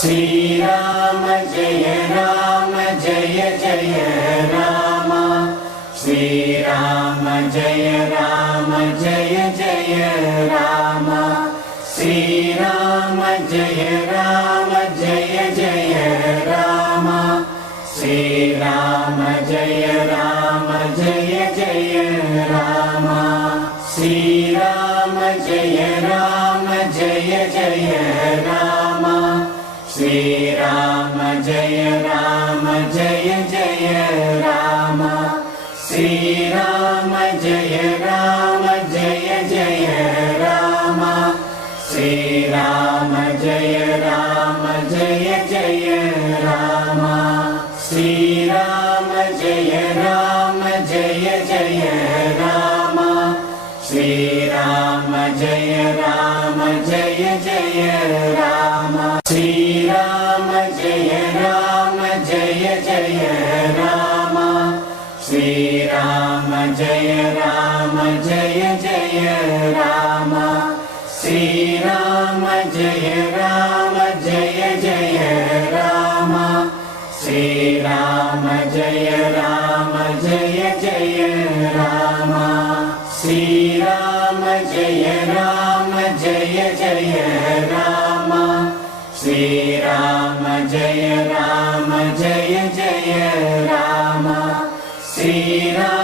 Shriram Jai Jai Ram. Shriram Jai Jai Ram. Shriram Jai Jai Ram. Shriram Jai Jai Ram. Shriram Jai Jai Ram. Shriram Jai Jai Ram. Shriram Jai Jai Ram. Shriram Jai Jai Ram. Shriram Jai Jai Ram. Shriram Jai Jai Ram. Shriram Jai Jai Ram. Shriram Jai Jai Ram. Shriram Jai Jai Ram. Shriram Jai Jai Ram. Shriram Jai Jai Ram. Shriram Jai Jai Ram. Shriram